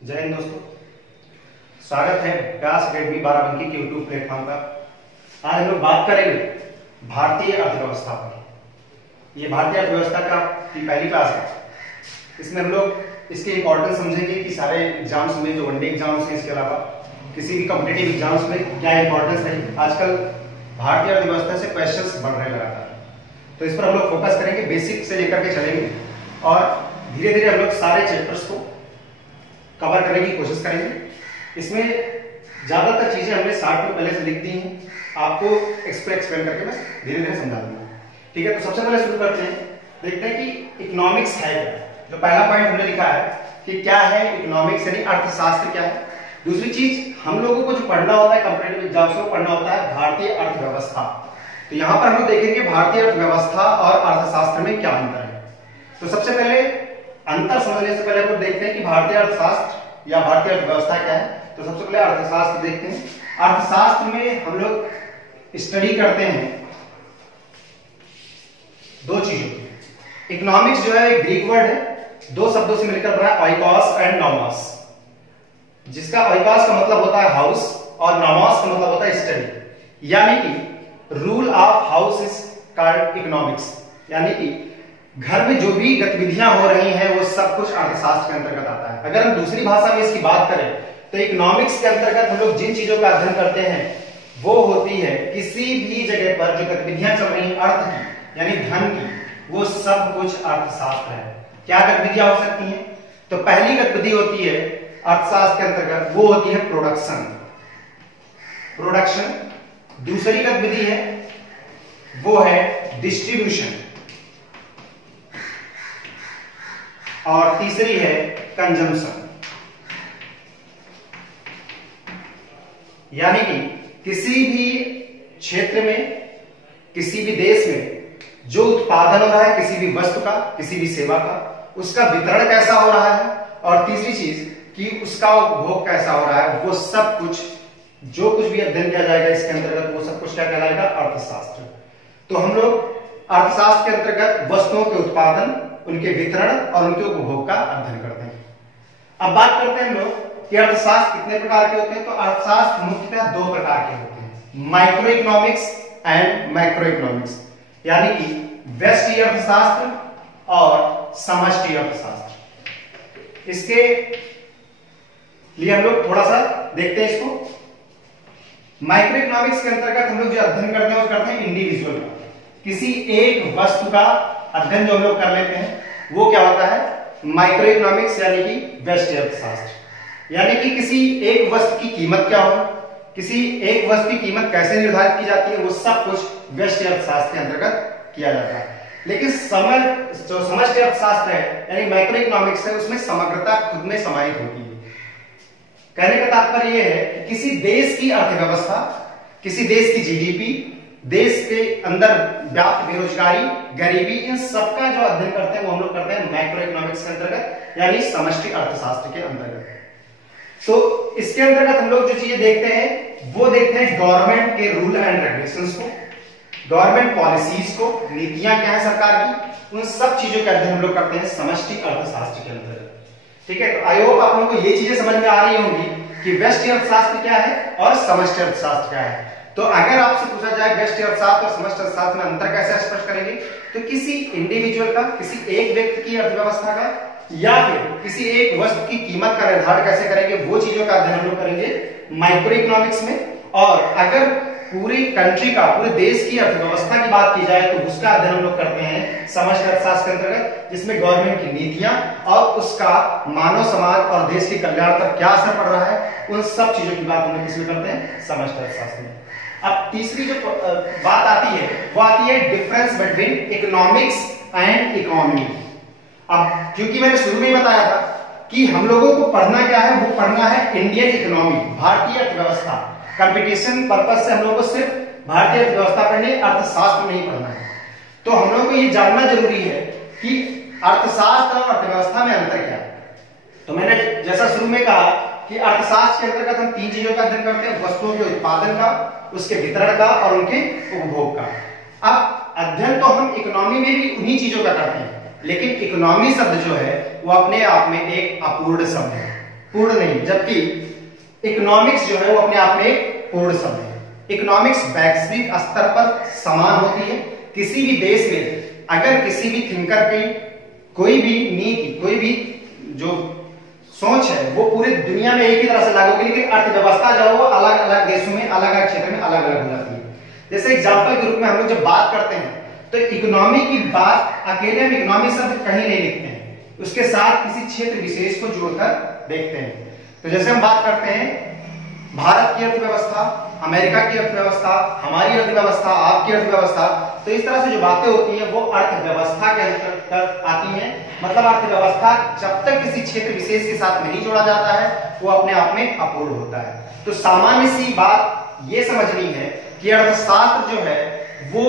जय हिंद दोस्तों, स्वागत है व्यास अकेडमी बाराबंकी के यूट्यूब प्लेटफॉर्म पर। आज हम लोग बात करेंगे भारतीय अर्थव्यवस्था पर। ये भारतीय अर्थव्यवस्था का पहली क्लास है। इसमें हम लोग इसके इंपॉर्टेंस समझेंगे कि सारे एग्जाम्स में, जो वनडे एग्जाम्स हैं, इसके अलावा किसी भी कॉम्पिटिटिव एग्जाम्स में क्या इंपॉर्टेंस है। आजकल भारतीय अर्थव्यवस्था से क्वेश्चंस बढ़ रहे लगातार, तो इस पर हम लोग फोकस करेंगे, बेसिक से लेकर के चलेंगे और धीरे धीरे हम लोग सारे चैप्टर्स को कवर करने की कोशिश करेंगे। इसमें ज्यादातर चीजें हमने शार्ट में पहले से लिख दी हैं, आपको एक्सप्लेन करके मैं धीरे धीरे समझा दूंगा। ठीक है, तो सबसे पहले शुरू करते हैं, देखते हैं कि इकोनॉमिक्स है क्या। जो पहला पॉइंट हमने लिखा है कि क्या है इकोनॉमिक्स, यानी अर्थशास्त्र क्या है। दूसरी चीज, हम लोगों को जो पढ़ना होता है कॉम्पिटिटिव एग्जाम्स में पढ़ना होता है भारतीय अर्थव्यवस्था। तो यहाँ पर हम लोग देखेंगे भारतीय अर्थव्यवस्था और अर्थशास्त्र में क्या अंतर है। तो सबसे पहले अंतर समझने से पहले हम लोग देखते हैं कि भारतीय अर्थशास्त्र या भारतीय अर्थव्यवस्था क्या है। तो सबसे पहले अर्थशास्त्र देखते हैं। अर्थशास्त्र में हम लोग स्टडी करते हैं दो चीजों की। इकोनॉमिक्स जो है ग्रीक वर्ड है, दो शब्दों से मिलकर बना है, ओइकोस एंड नॉमोस, जिसका ओइकोस का मतलब होता है हाउस और नॉमोस का मतलब होता है स्टडी, यानी कि rule of house is called economics. यानी कि घर में जो भी गतिविधियां हो रही हैं वो सब कुछ अर्थशास्त्र के अंतर्गत आता है। अगर हम दूसरी भाषा में इसकी बात करें तो इकोनॉमिक्स के अंतर्गत हम लोग जिन चीजों का अध्ययन करते हैं वो होती है किसी भी जगह पर जो गतिविधियां चल रही हैं अर्थ की, यानी धन की, वो सब कुछ अर्थशास्त्र है। क्या गतिविधियां हो सकती हैं? तो पहली गतिविधि होती है अर्थशास्त्र के अंतर्गत, वो होती है प्रोडक्शन। दूसरी गतिविधि है वो है डिस्ट्रीब्यूशन, और तीसरी है कंजम्पशन। यानी कि किसी भी क्षेत्र में, किसी भी देश में जो उत्पादन हो रहा है किसी भी वस्तु का, किसी भी सेवा का, उसका वितरण कैसा हो रहा है, और तीसरी चीज कि उसका उपभोग कैसा हो रहा है, वो सब कुछ जो कुछ भी अध्ययन किया जाएगा इसके अंतर्गत वो सब कुछ क्या कहलाएगा? अर्थशास्त्र। तो हम लोग अर्थशास्त्र के अंतर्गत वस्तुओं के उत्पादन, उनके वितरण और उनके उपभोग का अध्ययन करते हैं। अब बात करते हैं हम लोग कि अर्थशास्त्र कितने प्रकार के होते हैं। तो अर्थशास्त्र मुख्यतः दो प्रकार के होते हैं, micro economics and macro economics, यानी कि व्यष्टि अर्थशास्त्र और समष्टि अर्थशास्त्र। इसके लिए हम लोग थोड़ा सा देखते हैं इसको। माइक्रो इकोनॉमिक्स के अंतर्गत हम लोग जो अध्ययन करते हैं वो करते हैं इंडिविजुअल का, किसी एक वस्तु का अध्ययन जो हम लोग कर लेते हैं वो क्या होता है? माइक्रो इकोनॉमिक्स, यानी कि व्यष्टि अर्थशास्त्र। यानी कि किसी एक वस्तु की कीमत क्या हो, किसी एक वस्तु की कीमत कैसे निर्धारित की जाती है, वो सब कुछ व्यष्टि अर्थशास्त्र के अंतर्गत किया जाता है। लेकिन जो समष्टि अर्थशास्त्र है यानी माइक्रो इकोनॉमिक्स है, उसमें समग्रता खुद में समाहित होती है। कहने का तात्पर्य यह है कि किसी देश की अर्थव्यवस्था, किसी देश की जीडीपी, देश के अंदर व्याप्त बेरोजगारी, गरीबी, इन सबका जो अध्ययन करते हैं वो हम लोग करते हैं मैक्रो इकोनॉमिक्स के अंतर्गत, यानी समष्टि अर्थशास्त्र के अंतर्गत। तो इसके अंतर्गत हम लोग जो चीजें देखते हैं वो देखते हैं गवर्नमेंट के रूल एंड रेगुलेशंस को, गवर्नमेंट पॉलिसीज को, नीतियां क्या है सरकार की, उन सब चीजों का अध्ययन हम लोग करते हैं समष्टि अर्थशास्त्र के अंतर्गत। ठीक है, तो आई होप आप लोगों को ये चीजें समझ में आ रही होंगी कि व्यष्टि अर्थशास्त्र क्या है और समष्टि अर्थशास्त्र क्या है। तो अगर आपसे पूछा जाए व्यष्टि अर्थशास्त्र और समष्टि अर्थशास्त्र में अंतर कैसे स्पष्ट करेंगे, तो किसी इंडिविजुअल का, किसी एक व्यक्ति की अर्थव्यवस्था का, या फिर किसी एक वस्तु की कीमत का निर्धारण कैसे करेंगे, वो चीजों का अध्ययन हम लोग करेंगे माइक्रो इकोनॉमिक्स में। और अगर पूरी कंट्री का, पूरे देश की अर्थव्यवस्था की बात की जाए तो उसका अध्ययन हम लोग करते हैं समष्टि अर्थशास्त्र के अंतर्गत, जिसमें गवर्नमेंट की नीतियां और उसका मानव समाज और देश के कल्याण पर क्या असर पड़ रहा है, उन सब चीजों की बात हम लोग किसमें करते हैं? समष्टि अर्थशास्त्र में। अब तीसरी जो बात आती है वो आती है difference between economics and economy. अब क्योंकि मैंने शुरू में ही बताया था कि हम लोगों को पढ़ना क्या है, वो पढ़ना है इंडियन इकोनॉमी, भारतीय अर्थव्यवस्था। कंपटीशन पर्पज से हम लोगों को सिर्फ भारतीय अर्थव्यवस्था पढ़नी, अर्थशास्त्र नहीं पढ़ना है। तो हम लोगों को ये जानना जरूरी है कि अर्थशास्त्र और अर्थव्यवस्था में अंतर क्या है। तो मैंने जैसा शुरू में कहा कि अर्थशास्त्र के अंतर्गत हम तीन चीजों का अध्ययन करते हैं, वस्तुओं के उत्पादन का, उसके वितरण का और उनके उपभोग का। अब अध्ययन तो हम इकोनॉमी में भी उन्हीं चीजों का करते हैं, लेकिन इकोनॉमी शब्द जो है वो अपने आप में एक अपूर्ण शब्द है। पूर्ण नहीं, जबकि इकोनॉमिक्स जो है वो अपने आप में एक पूर्ण शब्द है। इकोनॉमिक्स वैश्विक स्तर पर समान होती है। किसी भी देश में अगर किसी भी थिंकर की कोई भी नीति, कोई भी जो सोच है वो पूरी दुनिया में एक ही तरह से लागू होगी, लेकिन अर्थव्यवस्था जो है वो अलग अलग देशों में, अलग अलग क्षेत्र में अलग अलग हो जाती है। जैसे एग्जाम्पल के रूप में हम लोग जब बात करते हैं तो इकोनॉमी की बात अकेले हम इकोनॉमी शब्द कहीं नहीं लिखते हैं, उसके साथ किसी क्षेत्र विशेष को जोड़कर देखते हैं। तो जैसे हम बात करते हैं भारत की अर्थव्यवस्था, अमेरिका की अर्थव्यवस्था, हमारी अर्थव्यवस्था, आपकी अर्थव्यवस्था, तो इस तरह से जो बातें होती हैं वो अर्थव्यवस्था के अंतर्गत आती हैं। मतलब अर्थव्यवस्था जब तक किसी क्षेत्र विशेष के साथ नहीं जोड़ा जाता है वो अपने आप में अपूर्ण होता है। तो सामान्य सी बात ये समझनी है कि अर्थशास्त्र जो है वो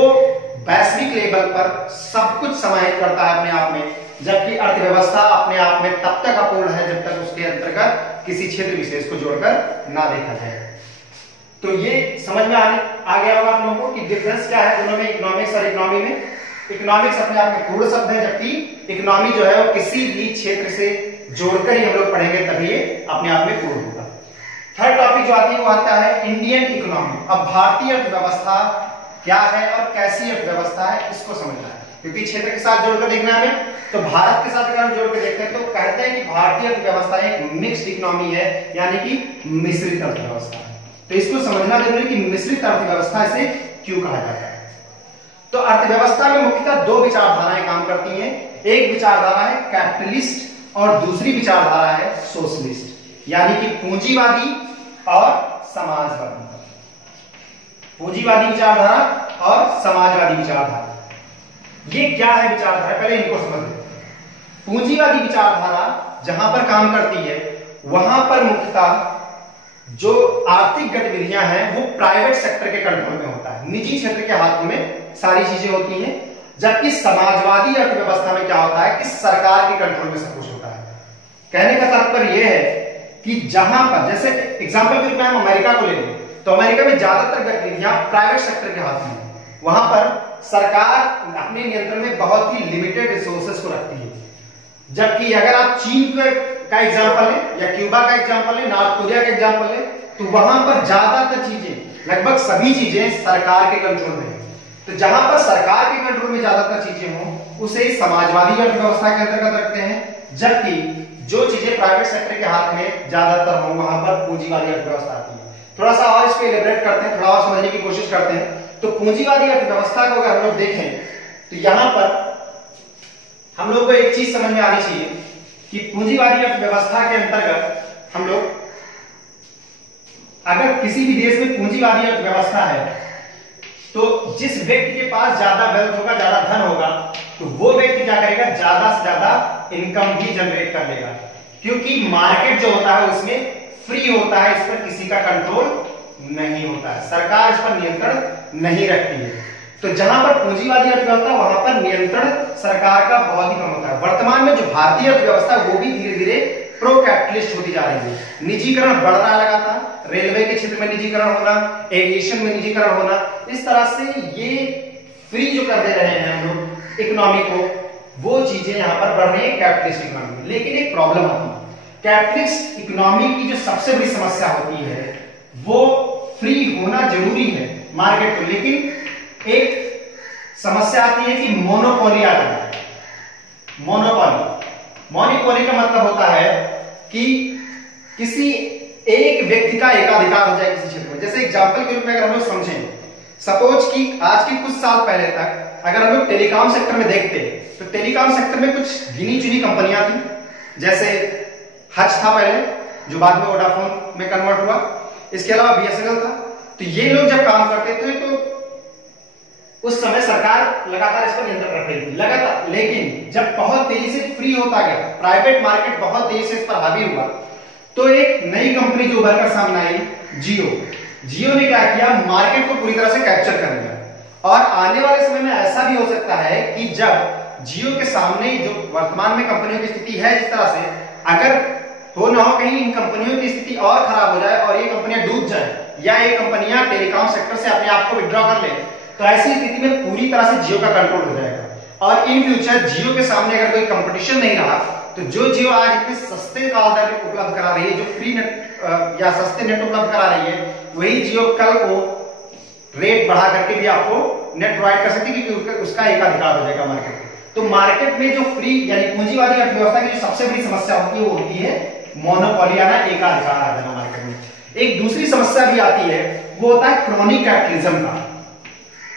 वैश्विक लेवल पर सब कुछ समाहित करता है अपने आप में, जबकि अर्थव्यवस्था अपने आप में तब तक अपूर्ण है जब तक उसके अंतर्गत किसी क्षेत्र विशेष को जोड़कर ना देखा जाए। तो ये समझ में आ गया होगा आप लोगों को कि डिफरेंस क्या है दोनों में, इकोनॉमिक्स और इकोनॉमी में। इकोनॉमिक्स अपने आप में पूर्ण शब्द है, जबकि इकोनॉमी जो है वो किसी भी क्षेत्र से जोड़कर ही हम लोग पढ़ेंगे तभी ये अपने आप में पूर्ण होगा। थर्ड टॉपिक जो आती है वो आता है इंडियन इकोनॉमी। अब भारतीय अर्थव्यवस्था क्या है और कैसी अर्थव्यवस्था है इसको समझना है, क्योंकि क्षेत्र के साथ जोड़कर देखना है हमें। तो भारत के साथ अगर हम जोड़ के देखते हैं तो कहते हैं कि भारतीय अर्थव्यवस्था एक मिक्स्ड इकोनॉमी है, यानी कि मिश्रित अर्थव्यवस्था है। तो इसको समझना जरूरी है कि मिश्रित अर्थव्यवस्था इसे क्यों कहा जाता है। तो अर्थव्यवस्था में मुख्यतः दो विचारधाराएं काम करती हैं। एक विचारधारा है कैपिटलिस्ट और दूसरी विचारधारा है सोशलिस्ट, यानी कि पूंजीवादी और समाजवादी। पूंजीवादी विचारधारा और समाजवादी विचारधारा, ये क्या है विचारधारा, पहले इनको समझ लें। पूंजीवादी विचारधारा जहां पर काम करती है वहां पर मुख्यतः जो आर्थिक गतिविधियां हैं वो प्राइवेट सेक्टर के कंट्रोल में होता है, निजी क्षेत्र के हाथों में सारी चीजें होती हैं। जबकि समाजवादी अर्थव्यवस्था में क्या होता है कि सरकार के कंट्रोल में सब कुछ होता है। कहने का तात्पर्य यह है कि जहां पर, जैसे एग्जांपल के रूप में हम अमेरिका को ले लें तो अमेरिका में ज्यादातर गतिविधियां प्राइवेट सेक्टर के हाथ में है। वहां पर सरकार अपने नियंत्रण में बहुत ही लिमिटेड रिसोर्सेस को रखती है। जबकि अगर आप चीन का एग्जांपल लें या क्यूबा का एग्जांपल लें, नॉर्थ कोरिया का एग्जांपल लें, तो वहां पर ज्यादातर चीजें, लगभग सभी चीजें सरकार के कंट्रोल में है। तो जहां पर सरकार के कंट्रोल में ज्यादातर चीजें हों उसे समाजवादी अर्थव्यवस्था के अंतर्गत रखते हैं, जबकि जो चीजें प्राइवेट सेक्टर के हाथ में ज्यादातर हों वहां पर पूंजीवादी अर्थव्यवस्था आती है। थोड़ा सा और इसको इलेबरेट करते हैं, थोड़ा और समझने की कोशिश करते हैं। तो पूंजीवादी अर्थव्यवस्था को अगर हम लोग देखें तो यहां पर हम लोग को एक चीज समझ में आनी चाहिए कि पूंजीवादी अर्थव्यवस्था के अंतर्गत हम लोग अगर किसी भी देश में पूंजीवादी अर्थव्यवस्था है तो जिस व्यक्ति के पास ज्यादा वेल्थ होगा, ज्यादा धन होगा, तो वो व्यक्ति क्या करेगा, ज्यादा से ज्यादा इनकम भी जनरेट कर लेगा, क्योंकि मार्केट जो होता है उसमें फ्री होता है, इस पर किसी का कंट्रोल नहीं होता है, सरकार इस पर नियंत्रण नहीं रखती है। तो जहां पर पूंजीवादी अर्थव्यवस्था वहां पर नियंत्रण सरकार का बहुत ही कम होता है। वर्तमान में जो भारतीय अर्थव्यवस्था वो भी धीरे धीरे प्रो कैपिटलिस्ट होती जा रही है। निजीकरण बढ़ रहा है लगातार, रेलवे के क्षेत्र में निजीकरण होना, एविएशन में निजीकरण होना, इस तरह से ये फ्री जो कर दे रहे हैं हम लोग इकोनॉमी को, वो चीजें यहां पर बढ़ रही है कैपिटलिस्ट इकोनॉमी में। लेकिन एक प्रॉब्लम आती है, कैपिटलिस्ट इकोनॉमी की जो सबसे बड़ी समस्या होती है वो फ्री होना जरूरी है मार्केट को, लेकिन एक समस्या आती है कि मोनोपोली आ जाता है। मोनोपोली का मतलब होता है कि किसी एक व्यक्ति का एकाधिकार हो जाए किसी क्षेत्र में। जैसे एग्जांपल के रूप में अगर हम लोग समझें, सपोज कि आज के कुछ साल पहले तक अगर हम लोग टेलीकॉम सेक्टर में देखते तो टेलीकॉम सेक्टर में कुछ गिनी चुनी कंपनियां थी, जैसे हच था पहले जो बाद में वोडाफोन में कन्वर्ट हुआ, इसके अलावा बीएसएनएल था। तो ये लोग जब काम करते थे तो उस समय सरकार लगातार इस पर नियंत्रण रख रही थी लगातार, लेकिन जब बहुत तेजी से फ्री होता गया, प्राइवेट मार्केट बहुत तेजी से इस पर हावी हुआ, तो एक नई कंपनी जो उभर कर सामने आई, जियो ने क्या किया, मार्केट को पूरी तरह से कैप्चर कर लिया। और आने वाले समय में ऐसा भी हो सकता है कि जब जियो के सामने जो वर्तमान में कंपनियों की स्थिति है जिस तरह से, अगर हो ना हो कहीं इन कंपनियों की स्थिति और खराब हो जाए और ये कंपनियां डूब जाए या ये कंपनियां टेलीकॉम सेक्टर से अपने आप को विड्रॉ कर ले, तो ऐसी स्थिति में पूरी तरह से जियो का कंट्रोल हो जाएगा। और इन फ्यूचर जियो के सामने अगर कोई कंपटीशन नहीं रहा तो जो जियो आज इतने सस्ते कॉल दर उपलब्ध करा रही है, जो फ्री नेट या सस्ते नेट उपलब्ध करा रही है, वही जियो कल को रेट बढ़ा करके भी आपको नेट प्रोवाइड कर सकती है, क्योंकि उसका एकाधिकार हो जाएगा मार्केट में। तो मार्केट में जो फ्री यानी पूंजीवादी अर्थव्यवस्था की जो सबसे बड़ी समस्या होती है वो होती है मोनोपोली आना, एकाधिकार आ जाना मार्केट में। एक दूसरी समस्या भी आती है, वो होता है क्रोनिक कैपिटलिज्म का।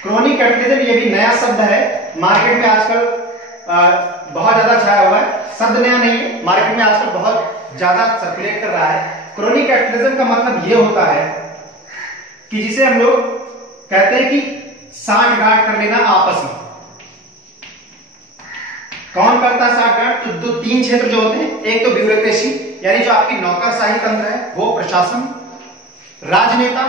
क्रोनिक कैपिटलिज्म ये भी नया शब्द है, मार्केट में आजकल बहुत ज्यादा छाया हुआ है। शब्द नया नहीं है, मार्केट में आजकल बहुत ज्यादा सर्कुलेट कर रहा है। क्रोनिक कैपिटलिज्म का मतलब ये होता है कि जिसे हम लोग कहते हैं कि साठगांठ कर लेना आपस में। कौन करता है साठगांठ? तो दो तीन क्षेत्र जो होते हैं, एक तो ब्यूरोक्रेसी यानी जो आपकी नौकरशाही तंत्र है वो, प्रशासन, राजनेता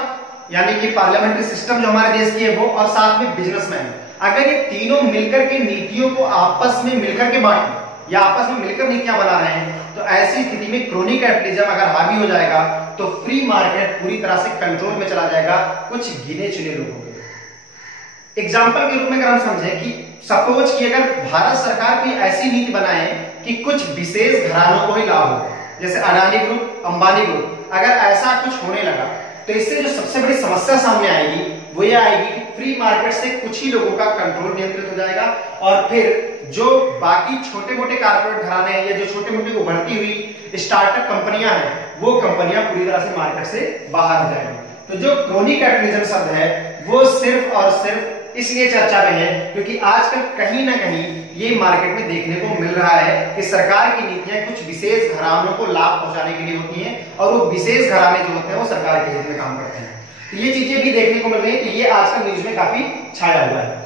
यानी कि पार्लियामेंट्री सिस्टम जो हमारे देश की है वो, और साथ में बिजनेसमैन। अगर ये तीनों मिलकर के नीतियों को आपस में मिलकर के बांटें या आपस में मिलकर नीतियां बना रहे हैं, तो ऐसी स्थिति में क्रोनिक कैपिटलिज्म अगर हावी हो जाएगा तो फ्री मार्केट पूरी तरह से कंट्रोल में चला जाएगा कुछ गिने चुने लोगों के। एग्जाम्पल के रूप में अगर हम समझें कि सपोज कि अगर भारत सरकार की ऐसी नीति बनाए कि कुछ विशेष घरानों को ही लाभ हो, जैसे अडानी ग्रुप, अंबानी ग्रुप, अगर ऐसा कुछ होने लगा तो इससे जो सबसे बड़ी समस्या सामने आएगी वो ये आएगी कि फ्री मार्केट से कुछ ही लोगों का कंट्रोल नियंत्रित हो जाएगा, और फिर जो बाकी छोटे मोटे कारपोरेट घराने हैं या जो छोटे मोटे उभरती हुई स्टार्टअप कंपनियां हैं, वो कंपनियां पूरी तरह से मार्केट से बाहर हो जाएंगी। तो जो क्रोनिक कैपिटलिज्म शब्द है वो सिर्फ और सिर्फ इसलिए चर्चा में है क्योंकि आजकल कहीं ना कहीं ये मार्केट में देखने को मिल रहा है कि सरकार की नीतियां कुछ विशेष घरानों को लाभ पहुंचाने के लिए होती हैं, और वो विशेष घराने जो होते हैं वो सरकार के हित में काम करते हैं। तो ये चीजें भी देखने को मिल रही है, तो ये आजकल न्यूज में काफी छाया हुआ है।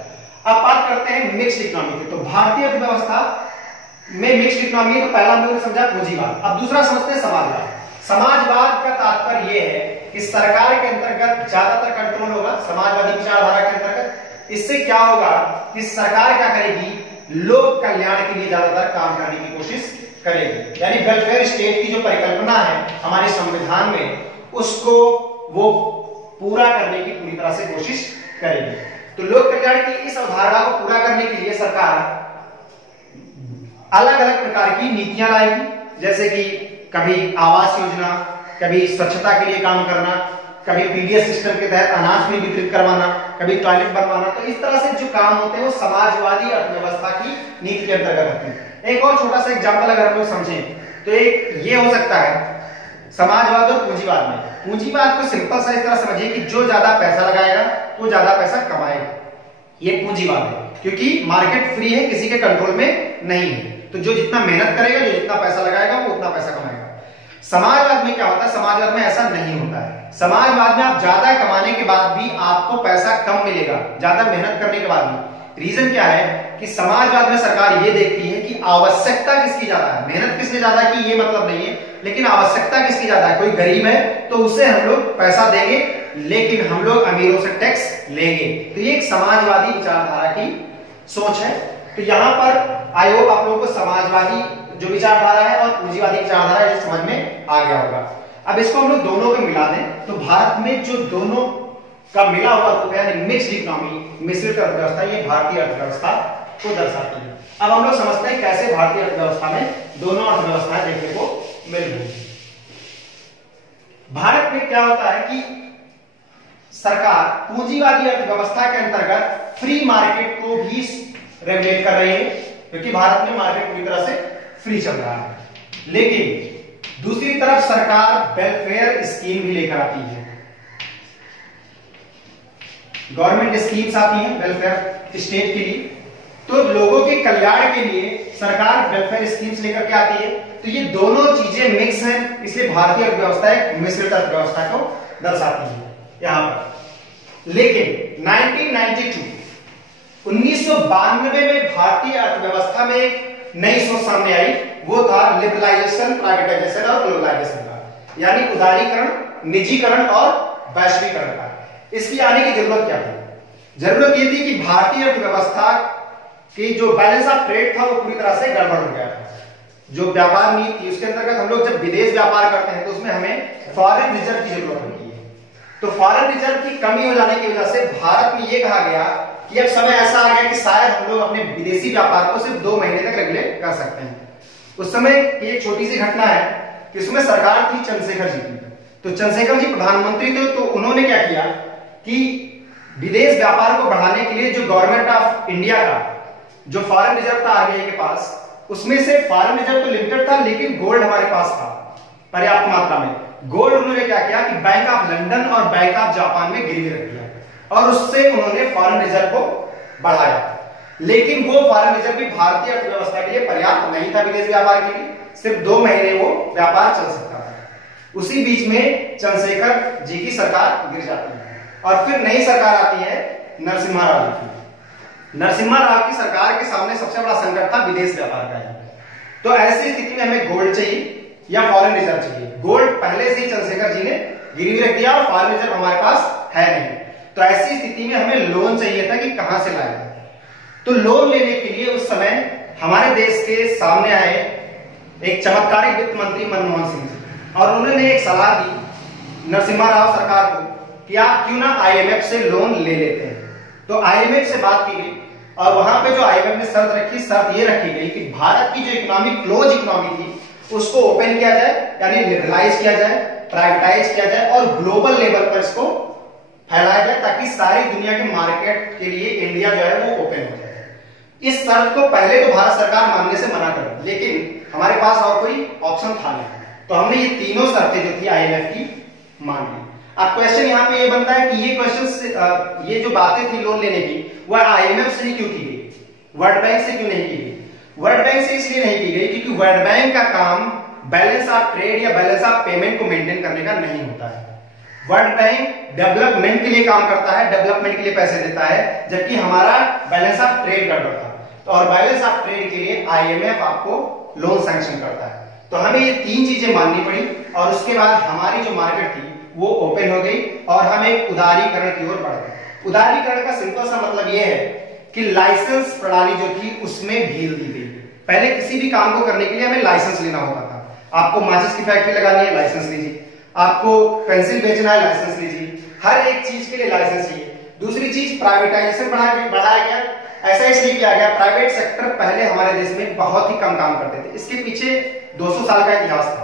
अब बात करते हैं मिक्स्ड इकोनॉमी की। तो भारतीय अर्थव्यवस्था में मिक्स्ड इकोनॉमी, तो पहला हमने समझा पूंजीवाद, अब दूसरा समझते हैं समाजवाद। समाजवाद का तात्पर्य यह है कि सरकार के अंतर्गत ज्यादातर कंट्रोल होगा समाजवादी विचारधारा के अंतर्गत। इससे क्या होगा कि सरकार क्या करेगी, लोक कल्याण के लिए ज्यादातर काम करने की कोशिश करेगी, यानी वेलफेयर स्टेट की जो परिकल्पना है हमारे संविधान में, उसको वो पूरा करने की पूरी तरह से कोशिश करेगी। तो लोक कल्याण की इस अवधारणा को पूरा करने के लिए सरकार अलग अलग प्रकार की नीतियां लाएगी, जैसे कि कभी आवास योजना, कभी स्वच्छता के लिए काम करना, कभी पीडीएस सिस्टम के तहत अनाज भी वितरित करवाना, कभी टॉयलेट बनवाना। तो इस तरह से जो काम होते हैं वो समाजवादी अर्थव्यवस्था की नीति के अंतर्गत होते हैं। एक और छोटा सा एग्जांपल अगर हम लोग समझें तो एक ये हो सकता है समाजवाद और पूंजीवाद में। पूंजीवाद को सिंपल सा इस तरह समझिए कि जो ज्यादा पैसा लगाएगा वो ज्यादा पैसा कमाएगा, ये पूंजीवाद है, क्योंकि मार्केट फ्री है, किसी के कंट्रोल में नहीं है। तो जो जितना मेहनत करेगा, जो जितना पैसा लगाएगा वो उतना पैसा कमाएगा। समाजवाद में क्या होता है, समाजवाद में ऐसा नहीं होता है। समाजवाद में आप ज्यादा कमाने के बाद भी आपको पैसा कम मिलेगा, ज्यादा मेहनत करने के बाद भी। रीजन क्या है कि समाजवाद में सरकार ये देखती है कि आवश्यकता किसकी ज्यादा है, मेहनत किसने ज्यादा की ये मतलब नहीं है, लेकिन आवश्यकता किसकी ज्यादा है। कोई गरीब है तो उसे हम लोग पैसा देंगे, लेकिन हम लोग अमीरों से टैक्स लेंगे। तो ये एक समाजवादी विचारधारा की सोच है। तो यहाँ पर आयोग आप लोगों को समाजवादी जो विचारधारा है और पूंजीवादी विचारधारा है समझ में आ गया होगा। अब इसको हम लोग दोनों को मिला दें तो भारत में जो दोनों का मिला हुआ रूप है यानी मिक्स्ड इकोनॉमी, मिश्रित अर्थव्यवस्था, ये भारतीय अर्थव्यवस्था को दर्शाती है। अब हम लोग समझते हैं कैसे भारतीय अर्थव्यवस्था में दोनों अर्थव्यवस्थाएं देखने को मिल रही है। भारत में क्या होता है कि सरकार पूंजीवादी अर्थव्यवस्था के अंतर्गत फ्री मार्केट को भी रेगुलेट कर रही है, क्योंकि भारत में मार्केट पूरी तरह से फ्री चल रहा है। लेकिन दूसरी तरफ सरकार वेलफेयर स्कीम भी लेकर आती है, गवर्नमेंट स्कीम्स आती हैं वेलफेयर स्टेट के लिए। तो लोगों के कल्याण के लिए सरकार वेलफेयर स्कीम्स लेकर के आती है। तो ये दोनों चीजें मिक्स हैं, इसलिए भारतीय अर्थव्यवस्था एक मिश्रित अर्थव्यवस्था को दर्शाती है यहां पर। लेकिन 1992 में भारतीय अर्थव्यवस्था में एक नई सोच सामने आई, वो था लिबरलाइजेशन, प्राइवेटाइजेशन और ग्लोबलाइजेशन का, यानी उदारीकरण, निजीकरण और वैश्वीकरण का। इसकी आने की जरूरत क्या थी? जरूरत यह थी कि भारतीय अर्थव्यवस्था की जो बैलेंस ऑफ ट्रेड था वो पूरी तरह से गड़बड़ हो गया था। जो व्यापार नीति थी उसके अंतर्गत हम लोग जब विदेश व्यापार करते हैं तो उसमें हमें फॉरेन रिजर्व की जरूरत होती है। तो फॉरेन रिजर्व की कमी हो जाने की वजह से भारत में यह कहा गया कि अब समय ऐसा आ गया कि शायद हम लोग अपने विदेशी व्यापार को सिर्फ 2 महीने तक रेगुलेट कर सकते हैं। उस समय की एक छोटी सी घटना है कि उसमें सरकार थी चंद्रशेखर जी की। तो चंद्रशेखर जी प्रधानमंत्री थे, तो उन्होंने क्या किया कि विदेश व्यापार को बढ़ाने के लिए जो गवर्नमेंट ऑफ इंडिया का जो फॉरेन रिजर्व था आरबीआई के पास, उसमें से फॉरेन रिजर्व तो लिमिटेड था लेकिन गोल्ड हमारे पास था पर्याप्त मात्रा में। गोल्ड उन्होंने क्या किया कि बैंक ऑफ लंदन और बैंक ऑफ जापान में गिरवी रख दिया और उससे उन्होंने फॉरेन रिजर्व को बढ़ाया। लेकिन वो फॉरेन रिजर्व भी भारतीय अर्थव्यवस्था के लिए पर्याप्त नहीं था विदेश व्यापार के लिए, सिर्फ 2 महीने वो व्यापार चल सकता था। उसी बीच में चंद्रशेखर जी की सरकार गिर जाती है और फिर नई सरकार आती है नरसिम्हा राव की। नरसिम्हा राव की सरकार के सामने सबसे बड़ा संकट था विदेश व्यापार का है। तो ऐसी स्थिति में हमें गोल्ड चाहिए या फॉरेन रिजर्व चाहिए। गोल्ड पहले से ही चंद्रशेखर जी ने गिरवी रख दिया और फॉरेन रिजर्व हमारे पास है नहीं। तो ऐसी स्थिति में हमें लोन चाहिए था कि कहां से लाए। तो लोन लेने के लिए उस समय हमारे देश के सामने आए एक चमत्कारिक वित्त मंत्री मनमोहन सिंह जी और उन्होंने एक सलाह दी नरसिम्हा राव सरकार को कि आप क्यों ना आईएमएफ से लोन ले लेते हैं। तो आईएमएफ से बात की गई और वहां पे जो आईएमएफ ने शर्त ये रखी गई कि भारत की जो इकोनॉमी क्लोज इकोनॉमी थी उसको ओपन किया जाए, यानी लिबरलाइज किया जाए, प्राइवेटाइज किया जाए और ग्लोबल लेवल पर इसको फैलाया जाए ताकि सारी दुनिया के मार्केट के लिए इंडिया जो है वो ओपन हो जाए। इस शर्त को पहले तो भारत सरकार मानने से मना कर दी, लेकिन हमारे पास और कोई ऑप्शन था नहीं, तो हमने ये तीनों शर्तें जो थी आईएमएफ की मान ली। अब क्वेश्चन यहाँ पे ये बनता है कि ये क्वेश्चन ये जो बातें थी लोन लेने की वह आईएमएफ से ही क्यों की गई, वर्ल्ड बैंक से क्यों नहीं की गई। वर्ल्ड बैंक से इसलिए नहीं की गई क्योंकि वर्ल्ड बैंक का काम बैलेंस ऑफ ट्रेड या बैलेंस ऑफ पेमेंट को मेंटेन करने का नहीं होता है। वर्ल्ड बैंक डेवलपमेंट के लिए काम करता है, डेवलपमेंट के लिए पैसे देता है, जबकि हमारा बैलेंस ऑफ ट्रेड गड़बड़ था। तो और बैलेंस ऑफ ट्रेड के लिए आईएमएफ आपको लोन सैंक्शन करता है। तो हमें ये 3 चीजें माननी पड़ी और उसके बाद हमारी जो मार्केट थी वो ओपन हो गई और हम एक उदारीकरण की ओर बढ़ गए। उदारीकरण का सिंपल सा मतलब ये है कि लाइसेंस प्रणाली जो थी उसमें ढील दी गई। पहले किसी भी काम को करने के लिए हमें लाइसेंस लेना होता था। आपको माचिस की फैक्ट्री लगानी है, लाइसेंस लीजिए। आपको पेंसिल बेचना है, लाइसेंस लीजिए। हर एक चीज के लिए लाइसेंस चाहिए। दूसरी चीज प्राइवेटाइजेशन बढ़ाया गया। ऐसा इसलिए किया गया, प्राइवेट सेक्टर पहले हमारे देश में बहुत ही कम काम करते थे। इसके पीछे 200 साल का इतिहास था,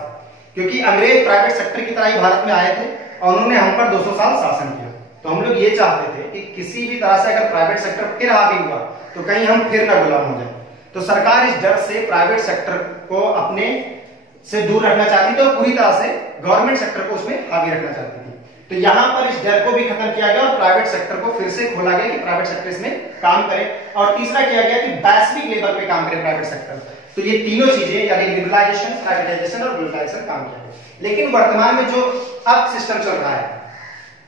क्योंकि अंग्रेज प्राइवेट सेक्टर की तरह ही भारत में आए थे और उन्होंने हम पर 200 साल शासन किया। तो हम लोग ये चाहते थे कि किसी भी तरह से अगर प्राइवेट सेक्टर फिर हावी हुआ तो कहीं हम फिर न गुलाम हो जाए। तो सरकार इस डर से प्राइवेट सेक्टर को अपने से दूर रखना चाहती थी और पूरी तरह से गवर्नमेंट सेक्टर को उसमें हावी रखना चाहती थी। तो यहां पर इस डर को भी खत्म किया गया और प्राइवेट सेक्टर को फिर से खोला गया कि प्राइवेट सेक्टर इसमें काम करे। और तीसरा किया गया कि वैश्विक लेवल पे काम करे प्राइवेट सेक्टर। तो ये तीनों चीजें यानी लिबरलाइजेशन, प्राइवेटाइजेशन और ग्लोबलाइजेशन काम किया गया। लेकिन वर्तमान में जो अब सिस्टम चल रहा है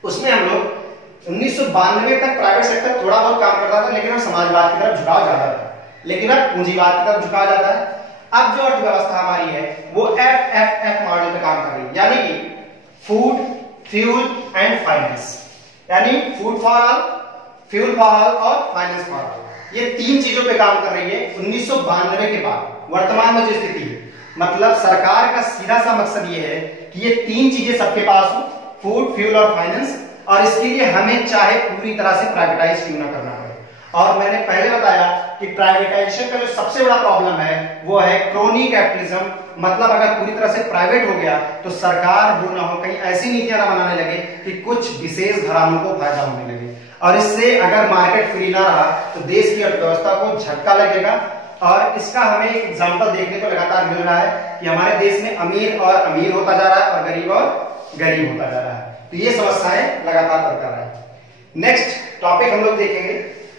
उसमें हम लोग 1992 तक प्राइवेट सेक्टर थोड़ा बहुत काम करता था, लेकिन अब समाजवाद की तरफ झुकाव ज्यादा था, लेकिन अब पूंजीवाद की तरफ झुकाव ज्यादा है। अब जो अर्थव्यवस्था हमारी है वो FFF मॉडल पे काम कर रही है, यानी कि फूड, फ्यूल एंड फाइनेंस, यानी food for all, fuel for all और फाइनेंस फॉर ऑल। ये 3 चीजों पे काम कर रही है 1992 के बाद। वर्तमान में जो स्थिति है, मतलब सरकार का सीधा सा मकसद ये है कि ये 3 चीजें सबके पास हो, फूड, फ्यूल और फाइनेंस, और इसके लिए हमें चाहे पूरी तरह से प्राइवेटाइज क्यों ना करना पड़े। और मैंने पहले बताया कि प्राइवेटाइजेशन का जो सबसे बड़ा प्रॉब्लम है वो है क्रोनी कैपिटलिज्म। मतलब अगर पूरी तरह से प्राइवेट हो गया तो सरकार हो ना हो कहीं ऐसी नीतियां ना बनाने लगे कि कुछ विशेष घरानों को फायदा होने लगे, और इससे अगर मार्केट फ्री ना रहा तो देश की अर्थव्यवस्था को झटका लगेगा। और इसका हमें एक एग्जाम्पल देखने को लगातार मिल रहा है कि हमारे देश में अमीर और अमीर होता जा रहा है और गरीब होता जा रहा है। तो ये समस्याएं लगातार बरकरार है। नेक्स्ट टॉपिक हम लोग देखेंगे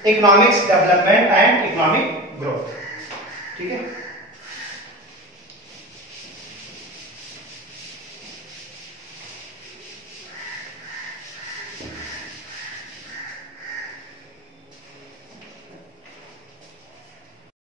economics development and economic growth. ठीक है।